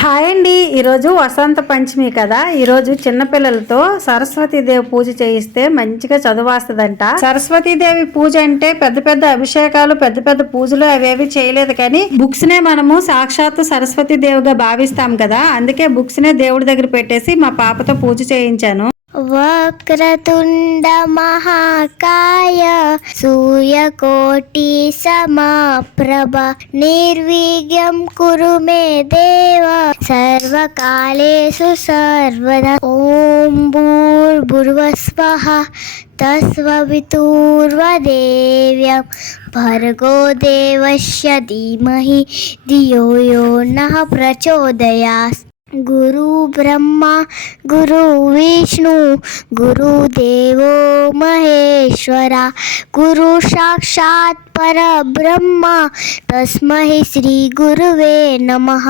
Hi అండి. ఈరోజు వసంత పంచమి కదా. ఈరోజు చిన్నపిల్లలతో సరస్వతీదేవి పూజ చేయిస్తే మంచిగా చదువు వస్తుందంట. సరస్వతీదేవి పూజ అంటే పెద్ద పెద్ద అభిషేకాలు, పెద్ద పెద్ద పూజలు అవేవి చేయలేదు, కానీ బుక్స్ నే మనము సాక్షాత్తు సరస్వతీదేవిగా భావిస్తాం కదా. అందుకే బుక్స్ నే దేవుడి దగ్గర పెట్టేసి మా పాపతో పూజ చేయించాను. వక్రతుండ మహాకాయ సూర్యకోటి సమప్రభ నిర్విఘ్నం కురు మే దేవ సర్వకాలేషు సర్వదా. ఓం భూర్భువస్వః తస్సవితుర్వరేణ్యం భర్గో దేవస్య ధీమహి ధియో యో నః ప్రచోదయాత్. గురు బ్రహ్మ గురు విష్ణు గురుదేవో మహేశ్వర గురు సాక్షాత్ పరబ్రహ్మ తస్మై శ్రీ గురువే నమః.